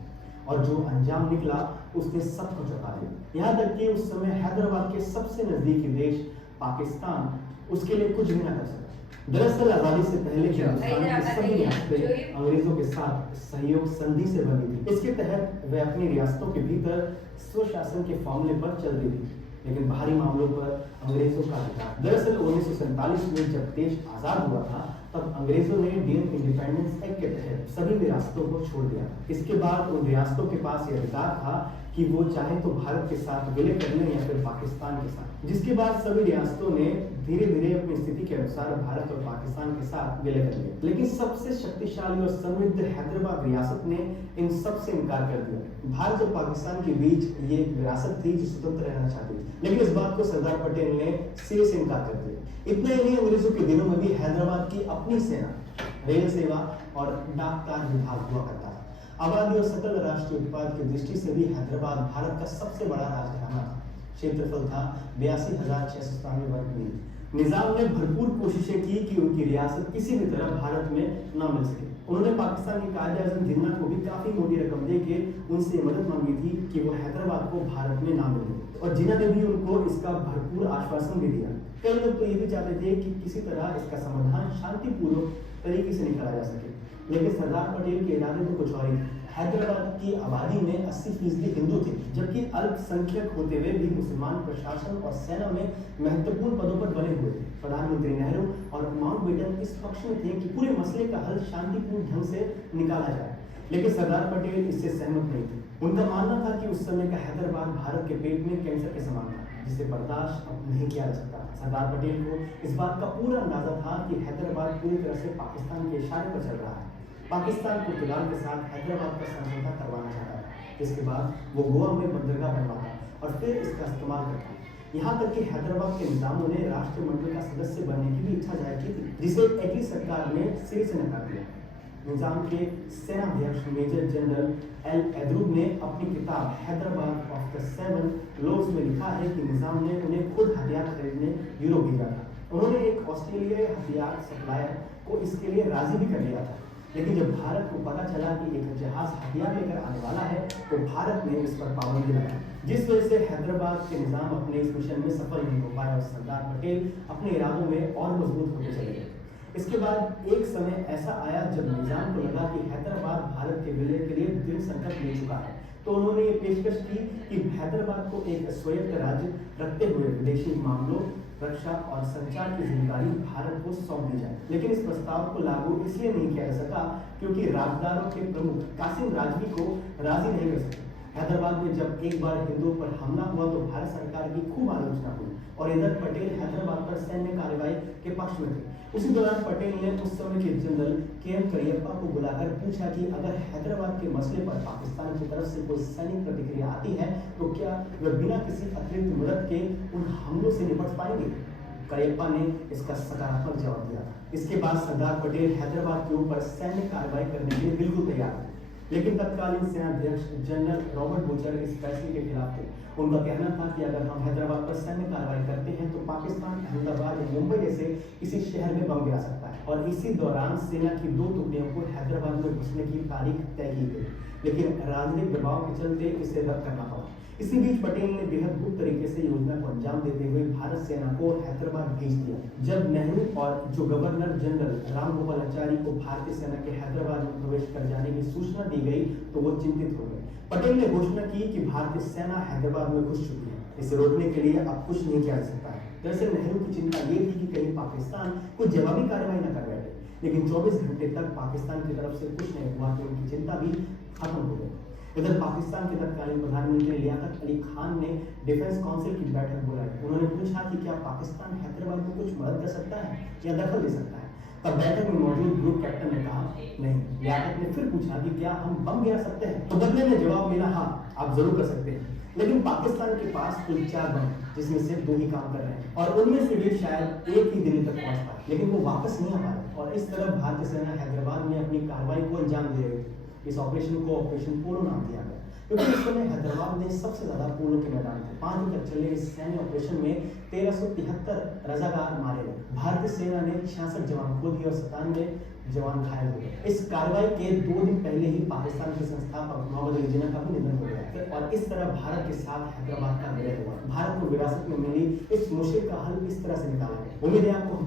और जो अंजाम निकला उसने सबको चौंका दिया. यहाँ तक कि उस समय हैदराबाद के सबसे नजदीकी देश पाकिस्तान उसके लिए कुछ भी न कर सका. दरअसल आजादी से पहले के हिंदुस्तान की सभी रियासतें अंग्रेजों के साथ सहयोग संधि से बनी थी. इसके तहत वे अपनी रियासतों के भीतर स्वशासन के फॉर्मूले पर चल रही थी, लेकिन बाहरी मामलों पर अंग्रेजों का अधिकार. दरअसल 1947 में जब देश आजाद हुआ था तब अंग्रेजों ने इंडियन इंडिपेंडेंस एक्ट के तहत सभी रियासतों को छोड़ दिया. इसके बाद उन रियासतों के पास यह अधिकार था कि वो चाहे तो भारत के साथ विलय कर लें या फिर पाकिस्तान के साथ. जिसके बाद सभी रियासतों ने धीरे धीरे अपनी स्थिति के अनुसार भारत और पाकिस्तान के साथ विलय कर लिया. लेकिन सबसे शक्तिशाली और समृद्ध हैदराबाद रियासत ने इन सब से इनकार कर दिया. भारत और पाकिस्तान के बीच ये एक विरासत थी जो स्वतंत्र रहना चाहती थी, लेकिन इस बात को सरदार पटेल ने सिरे से इनकार कर दिया. इतना ही नहीं, अंग्रेजों के दिनों में भी हैदराबाद की अपनी सेना, रेल सेवा और डाकतार विभाग हुआ करता था. आबादी और सकल राष्ट्रीय उत्पाद की दृष्टि से भी हैदराबाद भारत का सबसे बड़ा राजघराना था. क्षेत्रफल था 82,697 वर्ग मील. निजाम ने भरपूर कोशिशें की कि उनकी रियासत किसी भी तरह भारत में न मिल सके. उन्होंने पाकिस्तान के कायदे-ए-आज़म जिन्ना को भी काफी मोटी रकम देके उनसे मदद मांगी थी कि वो हैदराबाद को भारत में ना मिले, और जिन्ना ने भी उनको इसका भरपूर आश्वासन भी दिया. कई लोग तो ये भी चाहते थे कि किसी तरह इसका समाधान शांतिपूर्वक तरीके से निकाला जा सके, लेकिन सरदार पटेल के इरादे तो कुछ और ही थे. हैदराबाद की आबादी में 80% हिंदू थे, जबकि अल्पसंख्यक होते हुए भी मुसलमान प्रशासन और सेना में महत्वपूर्ण पदों पर बने हुए थे. प्रधानमंत्री नेहरू और माउंटबेटन इस पक्ष में थे कि पूरे मसले का हल शांतिपूर्ण ढंग से निकाला जाए, लेकिन सरदार पटेल इससे सहमत नहीं थे. उनका मानना था कि उस समय का हैदराबाद भारत के पेट में कैंसर के समान था, जिसे बर्दाश्त अब नहीं किया जा सकता. सरदार पटेल को इस बात का पूरा अंदाजा था कि हैदराबाद पूरी तरह से पाकिस्तान के इशारे पर चल रहा है. पाकिस्तान पुर्तगाल के साथ हैदराबाद का समझौता करवाना चाहता था. इसके बाद वो गोवा में बंदरगाह बनवाता और फिर इसका इस्तेमाल करता. यहाँ तक कि हैदराबाद के निजामों ने राष्ट्रमंडल का सदस्य बनने की भी इच्छा जाहिर की थी, जिसे इटली सरकार ने सिरे से नकार दिया. निजाम के सेनाध्यक्ष मेजर जनरल एल एद्रूब ने अपनी किताब हैदराबाद ऑफ द 7 लॉज में लिखा है कि निजाम ने उन्हें खुद हथियार खरीदने यूरोप भेजा था. उन्होंने एक ऑस्ट्रेलियाई हथियार सप्लायर को इसके लिए राजी भी कर लिया था, लेकिन जब भारत को पता चला कि एक जहाज हथियार लेकर आने वाला है तो भारत ने इस पर पाबंदी लगाई, जिस वजह से हैदराबाद के निजाम अपने इस मिशन में सफल नहीं हो पाए और सरदार पटेल अपने इरादों में और मजबूत होते चले गए. इसके बाद एक समय ऐसा आया जब निजाम को लगा कि हैदराबाद भारत के विलय के लिए दृढ़ संकल्प ले चुका है, तो उन्होंने ये पेशकश की कि हैदराबाद को एक स्वायत्त राज्य रखते हुए विदेशी मामलों, रक्षा और संचार की जिम्मेदारी भारत को सौंप दी जाए. लेकिन इस प्रस्ताव को लागू इसलिए नहीं किया जा सका क्योंकि राजदारों के प्रमुख कासिम राजवी को राजी नहीं कर सके. हैदराबाद में जब एक बार हिंदुओं पर हमला हुआ तो भारत सरकार की खूब आलोचना हुई, और इधर पटेल हैदराबाद पर सैन्य कार्रवाई के पक्ष में थे. उसी दौरान पटेल ने उस समय के जनरल के.एम. करियप्पा को बुलाकर पूछा कि अगर हैदराबाद के मसले पर पाकिस्तान की तरफ से कोई सैनिक प्रतिक्रिया आती है तो क्या वे बिना किसी अतिरिक्त मदद के उन हमलों से निपट पाएंगे. करियप्पा ने इसका सकारात्मक जवाब दिया. इसके बाद सरदार पटेल हैदराबाद के ऊपर सैन्य कार्रवाई करने के लिए बिल्कुल तैयार थे, लेकिन तत्कालीन सेनाध्यक्ष जनरल रॉबर्ट बूचर इस फैसले के खिलाफ थे. उनका कहना था कि अगर हम हैदराबाद पर सैन्य कार्रवाई करते हैं तो पाकिस्तान अहमदाबाद या मुंबई जैसे किसी शहर में बम गिरा सकता है, और इसी दौरान सेना की 2 टुकड़ियों को हैदराबाद में घुसने की तारीख तय की गई, लेकिन राजनीतिक दबाव के चलते इसे रद्द करना पड़ा. इसी बीच पटेल ने बेहद गुप्त तरीके से योजना को अंजाम देते हुए भारत सेना को हैदराबाद भेज दिया. जब नेहरू और जो गवर्नर जनरल राम गोपालाचारी को भारतीय सेना के हैदराबाद में प्रवेश कर जाने की सूचना दी गई तो वो चिंतित हो गए. पटेल ने घोषणा की कि भारतीय सेना हैदराबाद में घुस चुकी है, इसे रोकने के लिए अब कुछ नहीं किया जा सकता है. दरअसल नेहरू की चिंता ये थी कि कहीं पाकिस्तान कोई जवाबी कार्रवाई न कर बैठे, लेकिन 24 घंटे तक पाकिस्तान की तरफ से कुछ नहीं हुआ तो उनकी चिंता भी खत्म हो गई. इधर पाकिस्तान के तत्कालीन प्रधानमंत्री लियाकत अली खान ने डिफेंस काउंसिल की बैठक बुलाई. उन्होंने पूछा कि क्या पाकिस्तान हैदराबाद को कुछ मदद कर सकता है या दखल दे सकता है. तब बैठक में मौजूद ग्रुप कैप्टन ने कहा नहीं। लियाकत ने फिर पूछा कि क्या हम बम गिरा सकते हैं, तो बदले में जवाब मिला हाँ आप जरूर कर सकते हैं। लेकिन पाकिस्तान के पास कुल 4 बम जिसमें से 2 ही काम कर रहे हैं और उनमें से भी शायद एक ही दिल्ली तक पहुंच पाए, लेकिन वो वापस नहीं आ पा रहे। और इस तरफ भारतीय सेना हैदराबाद में अपनी कार्रवाई को अंजाम दे रही थी। इस ऑपरेशन को ऑपरेशन पोलो नाम दिया गया क्योंकि इस समय हैदराबाद में सबसे ज्यादा पोलो के मैदान थे। 5 दिन तक चले इस सैन्य ऑपरेशन में 1373 रजाकार मारे गए। भारतीय सेना ने 66 जवान खो दिए और 97 जवान घायल हो गए। इस कार्रवाई के 2 दिन पहले ही पाकिस्तान के संस्थापक मोहम्मद अली जिन्ना का भी निधन हो गया और इस तरह भारत के साथ हैदराबाद का विलय हुआ। भारत को विरासत में मिली इस मुश्किल का हल इस तरह से निकाला गया। उम्मीद है आपको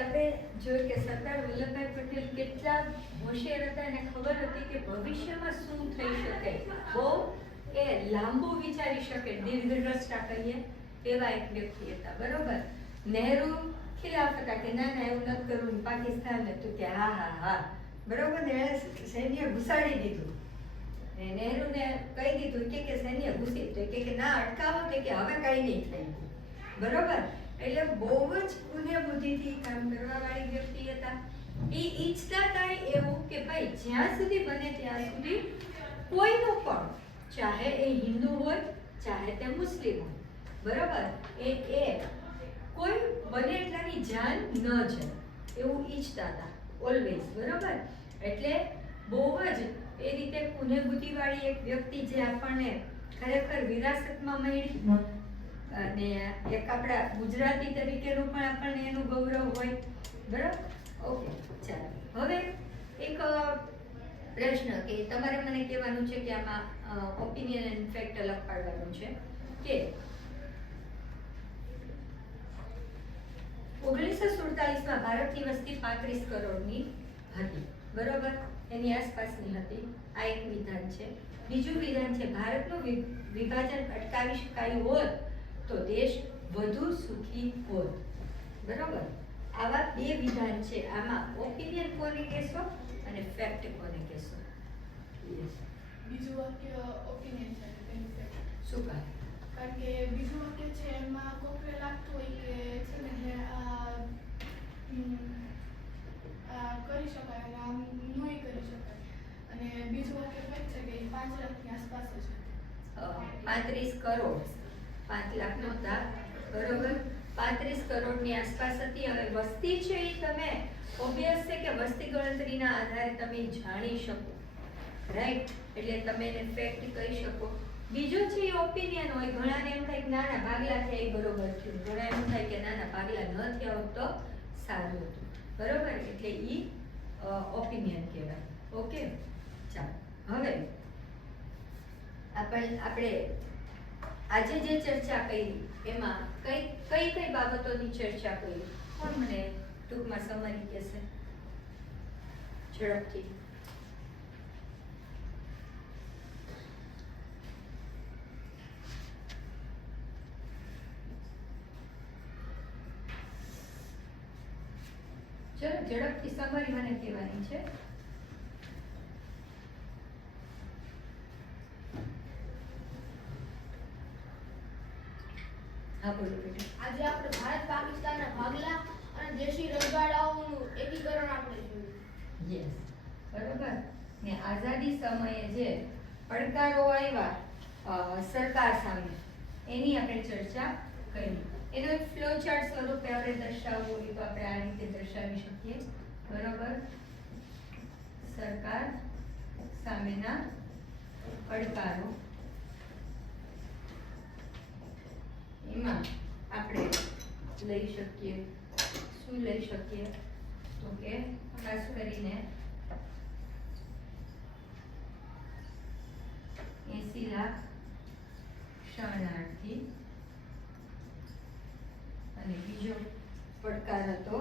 આપણે જોયું કે સરદાર વલ્લભભાઈ પટેલ કેટલા હોશિયાર હતા અને ખબર હતી કે ભવિષ્યમાં શું થઈ શકે, બહુ એ લાંબુ વિચારી શકે, દીર્ઘદ્રષ્ટા કહીએ એવા એક વ્યક્તિ હતા, બરોબર. નહેરુ ખિલાફ હતા કે ના ના એવું નથી કરવું પાકિસ્તાનને, તો કે હા હા હા બરોબર ને એણે સૈન્ય ઘુસાડી દીધું. નહેરુને કહી દીધું કે સૈન્ય ઘૂસી, તો કે ના અટકાવો, તો કે હવે કઈ નહીં થઈ, બરોબર. એટલે બહુ જ પુણ્ય બુદ્ધિથી કામ કરવાવાળી વ્યક્તિ હતા. એ ઈચ્છતા હતા એવું કે ભાઈ જ્યાં સુધી બને ત્યાં સુધી કોઈનો પણ, ચાહે એ હિન્દુ હોય ચાહે તે મુસ્લિમ હોય, બરોબર, એ કોઈ બને એટલાની જાન ન જાય એવું ઈચ્છતા હતા ઓલવેઝ, બરોબર. એટલે બહુ જ એ રીતે પુણ્ય બુદ્ધિવાળી એક વ્યક્તિ જે આપણને ખરેખર વિરાસતમાં મળી અને એક આપણા ગુજરાતી તરીકેનું પણ આપણને એનું ગૌરવ હોય, બરાબર. ઓકે, ચાલો હવે એક પ્રશ્ન કે તમારે મને કહેવાનું છે કે આમાં ઓપિનિયન એન્ડ ફેક્ટ અલગ પાડવાનું છે કે 1947માં ભારતની વસ્તી 35 કરોડની હતી, બરોબર, એની આસપાસની હતી. આ એક વિધાન છે. બીજું વિધાન છે ભારતનું વિભાજન અટકાવી શકાયું હોત તો દેશ વધુ સુખી હોત, બરોબર. આવા 2 વિધાન છે. આમાં ઓપિનિયન કોને કહેશો અને ફેક્ટ કોને કહેશો? બીજું વાક્ય ઓપિનિયન છે અને તેનું ફેક્ટ. શું કહે? કારણ કે બીજું વાક્ય છે એમાં કોકને લાગતું હોય કે છે ને આ કરી શકાય અને આમ નહીં કરી શકાય, અને બીજું વાક્ય ફેક્ટ છે કે એ 5 લાખની આસપાસ જ છે. 35 કરોડ 5 લાખ નહોતા, બરોબર, 35 કરોડની આસપાસ હતી. હવે વસ્તી છે એ તમે ઓબ્વિયસ છે કે વસ્તી ગણતરીના આધારે તમે જાણી શકો, રાઈટ, એટલે તમે એને ફેક્ટ કહી શકો. બીજું છે એ ઓપિનિયન હોય. ઘણાને એમ થાય કે ના ના ભાગલા થયા એ બરોબર થયું, ઘણા એમ થાય કે ના ના ભાગલા ન થયા હોત તો સારું હતું, બરોબર. એટલે એ ઓપિનિયન કહેવાય. ઓકે, ચાલો હવે આપણે આજે જે ચર્ચા કરી એમાં કઈ કઈ બાબતોની ચર્ચા કરી? કોણ મને ટૂંકમાં સમરી કહેશે ઝડપથી? ચલો ઝડપથી સમરી મને કહેવાની છે. હા બોલો બેટા. આજે આપણે ભારત પાકિસ્તાનના ભાગલા અને દેશી રજવાડાઓનું એકીકરણ આપણે જોયું. યસ, બરોબર. ને આઝાદી સમયે જે પડકારો આવ્યા સરકાર સામે એની આપણે ચર્ચા કરી. એનો એક ફ્લો ચાર્ટ સ્વરૂપે આપણે દર્શાવવું હોય તો આપણે આ રીતે દર્શાવી શકીએ, બરોબર. સરકાર સામેના પડકારો, એમાં આપણે લઈ શકીએ, શું લઈ શકીએ તો કે ખાસ કરીને 80 લાખ શરણાર્થી અને બીજો પડકાર હતો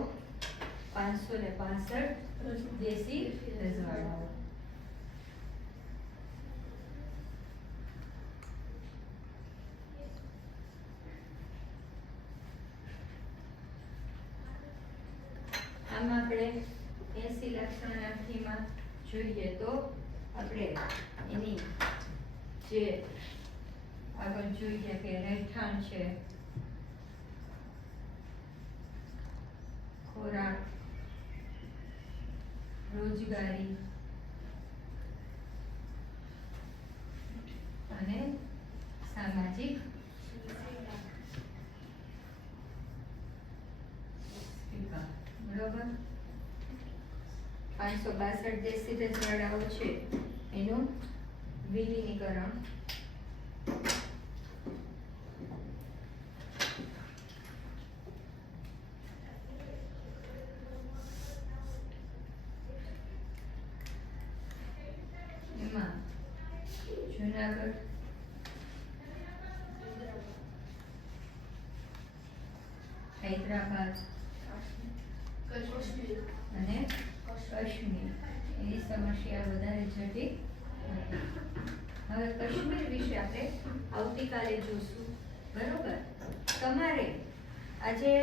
565 દેશી રજવાડાઓ. આમાં આપણે 80 લાખ શરણાર્થીમાં જોઈએ તો આપણે એની જે આગળ જોઈએ કે રહેઠાણ છે, ખોરાક રોજગારી અને સામાજિક વિકાસ. બરોબર. 562 જે સીધે સરળાઓ છે એનું વિલીનીકરણ એમાં જુનાગઢ હૈદરાબાદ કાશ્મીર અને કાશ્મીર એની સમસ્યા વધારે જટિલ નથી. હવે કાશ્મીર વિશે આપણે આવતીકાલે જોશું. બરોબર. તમારે આજે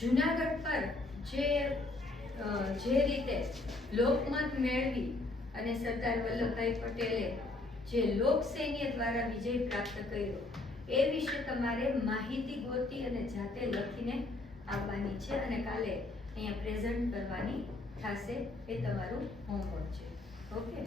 જુનાગઢ પર જે રીતે લોકમત મેળવી અને સરદાર વલ્લભભાઈ પટેલે જે લોકસૈન્ય દ્વારા વિજય પ્રાપ્ત કર્યો એ વિશે તમારે માહિતી ગોતી અને જાતે લખીને આવવાની છે અને કાલે અહીંયા પ્રેઝન્ટ કરવાની થશે. એ તમારું હોમવર્ક છે. ઓકે.